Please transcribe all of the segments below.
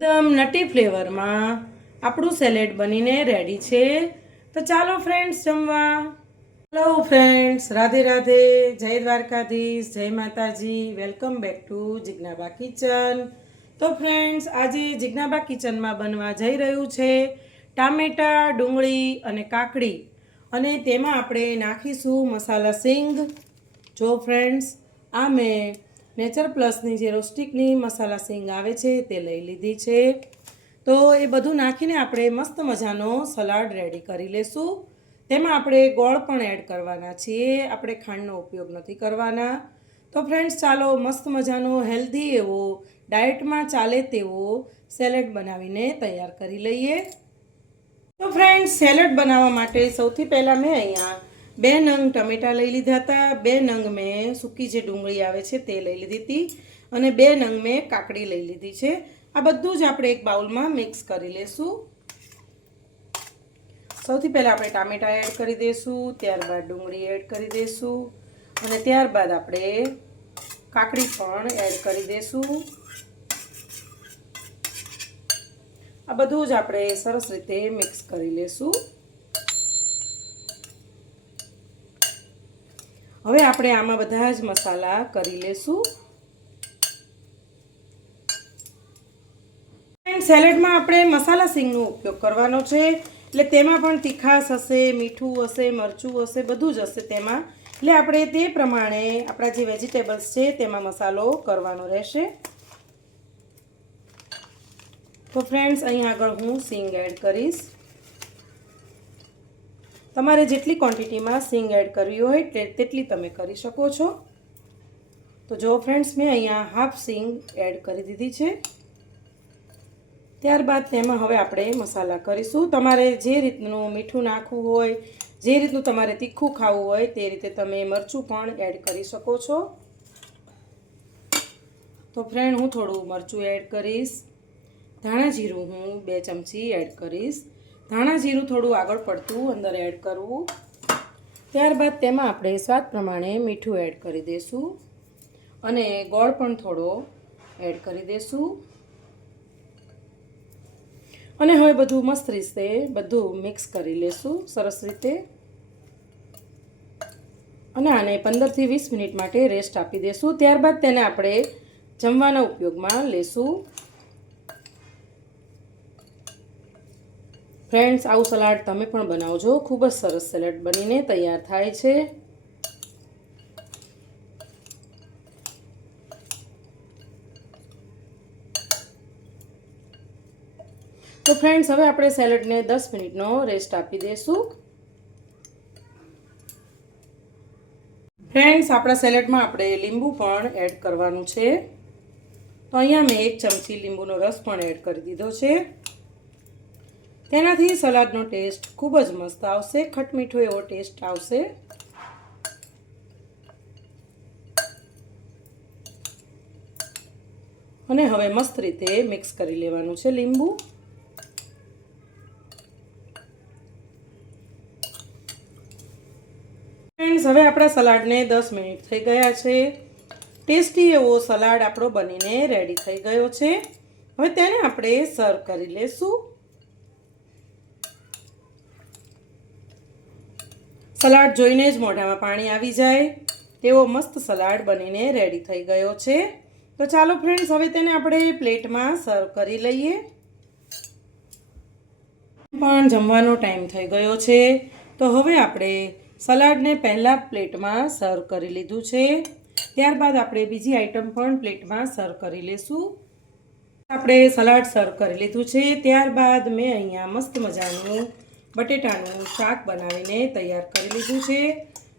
એકદમ નટી ફ્લેવરમાં આપણું સેલેડ બનીને રેડી છે। તો ચાલો ફ્રેન્ડ્સ જમવા। હેલો ફ્રેન્ડ્સ, રાધે રાધે, જય દ્વારકાધીશ, જય માતાજી। Welcome back to Jignaba kitchen. તો ફ્રેન્ડ્સ, આજે જિજ્ઞાબા કિચનમાં બનવા જઈ રહ્યું છે ટામેટા, ડુંગળી અને કાકડી, અને તેમાં આપણે નાખીશું મસાલા સિંગ। જો ફ્રેન્ડ્સ, આ મેં નેચર પ્લસની જે રોસ્ટિકની મસાલા સિંગ આવે છે તે લઈ લીધી છે। તો એ બધું નાખીને આપણે મસ્ત મજાનો સલાડ રેડી કરી લેશું। તેમાં આપણે ગોળ પણ એડ કરવાના છીએ, આપણે ખાંડનો ઉપયોગ નથી કરવાના। તો ફ્રેન્ડ્સ, ચાલો મસ્ત મજાનો હેલ્ધી એવો, ડાયટમાં ચાલે તેવો સેલેડ બનાવીને તૈયાર કરી લઈએ। તો ફ્રેન્ડ્સ, સેલેડ બનાવવા માટે સૌથી પહેલાં મેં અહીંયા 2 નંગ ટમેટાં લઈ લીધા હતા, 2 નંગ મેં સૂકી જે ડુંગળી આવે છે તે લઈ લીધી હતી, અને 2 નંગ મેં કાકડી લઈ લીધી છે। આ બધું જ આપણે એક બાઉલમાં મિક્સ કરી લેશું। સૌથી પહેલાં આપણે ટામેટાં એડ કરી દઈશું, ત્યારબાદ ડુંગળી એડ કરી દઈશું, અને ત્યારબાદ આપણે કાકડી પણ એડ કરી દઈશું। આ બધું જ આપણે સરસ રીતે મિક્સ કરી લેશું। હવે આપણે આમાં બધા જ મસાલા કરી લેશું। સેલેડમાં આપણે મસાલા સિંગનો ઉપયોગ કરવાનો છે, એટલે તેમાં પણ તીખાશ હશે, મીઠું હશે, મરચું હશે, બધું જ હશે તેમાં, એટલે આપણે તે પ્રમાણે આપણા જે વેજીટેબલ્સ છે તેમાં મસાલો કરવાનો રહેશે। તો ફ્રેન્ડ્સ, અહીં આગળ હું સિંગ એડ કરીશ। તમારે જેટલી ક્વોન્ટિટીમાં સિંગ એડ કરવી હોય તેટલી તમે કરી શકો છો। તો જો ફ્રેન્ડ્સ, મેં અહીંયા હાફ સિંગ એડ કરી દીધી છે। ત્યારબાદ તેમાં હવે આપણે મસાલા કરીશું। તમારે જે રીતનું મીઠું નાખવું હોય, જે રીતનું તમારે તીખું ખાવું હોય તે રીતે તમે મરચું પણ એડ કરી શકો છો। તો ફ્રેન્ડ, હું થોડું મરચું એડ કરીશ। ધાણા જીરું હું 2 ચમચી એડ કરીશ। ધાણા જીરું થોડું આગળ પડતું અંદર એડ કરવું। ત્યારબાદ તેમાં આપણે સ્વાદ પ્રમાણે મીઠું એડ કરી દઈશું, અને ગોળ પણ થોડો એડ કરી દઈશું, અને હવે બધું મસ્ત રીતે બધું મિક્સ કરી લેશું સરસ રીતે, અને આને 15 થી 20 મિનિટ માટે રેસ્ટ આપી દઈશું। ત્યારબાદ તેને આપણે જમવાના ઉપયોગમાં લેશું। ફ્રેન્ડ્સ, આવું સલાડ તમે પણ બનાવજો, ખૂબ જ સરસ સલાડ બનીને તૈયાર થાય છે। તો ફ્રેન્ડ્સ, હવે આપણે સેલેડને 10 મિનિટનો રેસ્ટ આપી દઈશું। ફ્રેન્ડ્સ, આપણા સેલેડમાં આપણે લીંબુ પણ એડ કરવાનું છે। તો અહીંયા મેં 1 ચમચી લીંબુનો રસ પણ એડ કરી દીધો છે। તેનાથી સલાડનો ટેસ્ટ ખૂબ જ મસ્ત આવશે, ખટમીઠો એવો ટેસ્ટ આવશે। અને હવે મસ્ત રીતે મિક્સ કરી લેવાનું છે લીંબુ। ફ્રેન્ડ્સ, હવે આપણા સલાડને 10 મિનિટ થઈ ગયા છે। ટેસ્ટી એવો સલાડ આપણો બનીને રેડી થઈ ગયો છે। હવે તેને આપણે સર્વ કરી લેશું। સલાડ જોઈને જ મોઢામાં પાણી આવી જાય તેવો મસ્ત સલાડ બનીને રેડી થઈ ગયો છે। તો ચાલો ફ્રેન્ડ્સ, હવે તેને આપણે પ્લેટમાં સર્વ કરી લઈએ। પણ જમવાનો ટાઈમ થઈ ગયો છે, તો હવે આપણે સલાડને પહેલાં પ્લેટમાં સર્વ કરી લીધું છે। ત્યારબાદ આપણે બીજી આઈટમ પણ પ્લેટમાં સર્વ કરી લઈશું। આપણે સલાડ સર્વ કરી લીધું છે, ત્યારબાદ મેં અહીંયા મસ્ત મજાનું બટેટાનું શાક બનાવીને તૈયાર કરી લીધું છે,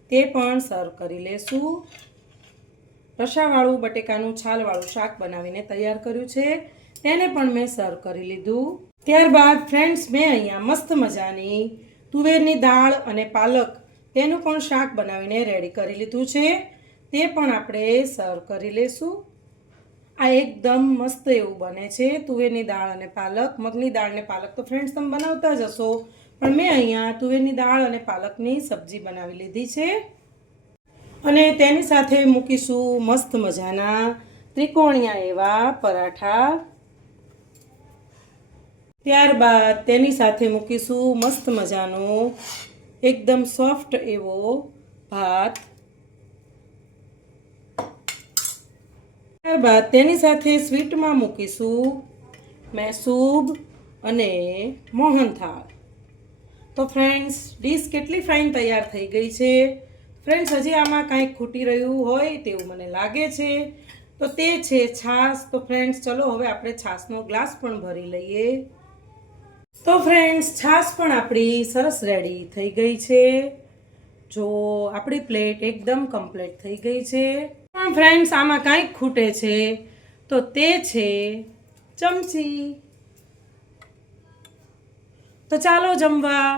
તે પણ સર્વ કરી લેશું। રસાવાળું બટેકાનું છાલવાળું શાક બનાવીને તૈયાર કર્યું છે, તેને પણ મેં સર્વ કરી લીધું। ત્યારબાદ ફ્રેન્ડ્સ, મેં અહીંયા મસ્ત મજાની તુવેરની દાળ અને પાલક તેનું પણ શાક બનાવીને રેડી કરી લીધું છે, તે પણ આપણે સર્વ કરી લેશું। આ એકદમ મસ્ત એવું બને છે, તુવેરની દાળ અને પાલક। મગની દાળ અને પાલક તો ફ્રેન્ડ્સ તમે બનાવતા જ હશો, પણ મેં અહીંયા તુવેરની દાળ અને પાલકની સબ્જી બનાવી લીધી છે, અને તેની સાથે મૂકીશું મસ્ત મજાના ત્રિકોણિયા એવા પરાઠા। ત્યારબાદ તેની સાથે મૂકીશું મસ્ત મજાનો એકદમ સોફ્ટ એવો ભાત. ત્યારબાદ તેની સાથે સ્વીટમાં મૂકીશું મૈસૂબ અને મોહનથાળ. તો ફ્રેન્ડ્સ, ડીશ કેટલી ફાઇન તૈયાર થઈ ગઈ છે. ફ્રેન્ડ્સ, હજી આમાં કાંઈક ખૂટી રહ્યું હોય તેવું મને લાગે છે, તો તે છે છાશ. તો ફ્રેન્ડ્સ, ચલો હવે આપણે છાશનો ગ્લાસ પણ ભરી લઈએ. તો ફ્રેન્ડ્સ, છાશ પણ આપણી સરસ રેડી થઈ ગઈ છે. જો આપણી પ્લેટ એકદમ કમ્પ્લીટ થઈ ગઈ છે. પણ ફ્રેન્ડ્સ, આમાં કાંઈક ખૂટે છે, તો તે છે ચમચી. તો ચાલો જમવા.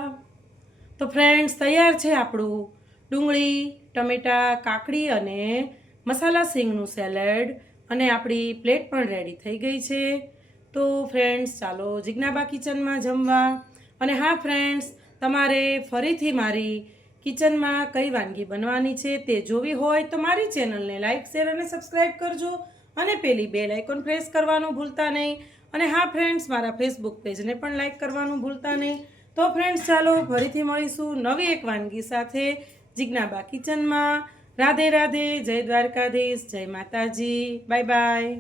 તો ફ્રેન્ડ્સ, તૈયાર છે આપણું ડુંગળી, ટમેટા, કાકડી અને મસાલા સિંગનું સેલેડ, અને આપણી પ્લેટ પણ રેડી થઈ ગઈ છે. તો ફ્રેન્ડ્સ, ચાલો જિજ્ઞાબા કિચનમાં જમવા. અને હા ફ્રેન્ડ્સ, તમારે ફરીથી મારી કિચનમાં કઈ વાનગી બનવાની છે તે જોવી હોય તો મારી ચેનલને લાઇક, શેર અને સબસ્ક્રાઈબ કરજો, અને પેલી બેલ આઇકોન પ્રેસ કરવાનું ભૂલતા નહીં. અને હા ફ્રેન્ડ્સ, મારા ફેસબુક પેજને પણ લાઇક કરવાનું ભૂલતા નહીં. તો ફ્રેન્ડ્સ, ચાલો ફરીથી મળીશું નવી એક વાનગી સાથે જિજ્ઞાબા કિચનમાં. રાધે રાધે, જય દ્વારકાધીશ, જય માતાજી, બાય બાય.